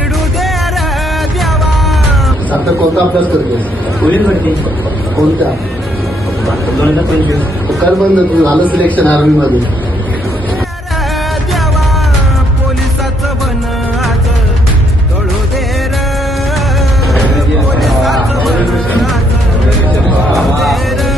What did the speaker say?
भिडू दे रे देवा. आता कोणता अभ्यास करतोय? पोलीस भरती कोणत्या? 2025. कर बंद, तुझं झालं सिलेक्शन आर्मी मध्ये. देवा पोलिसाचं बन आज कळू दे रे. पोलिसाचं बन आज कळू दे रे.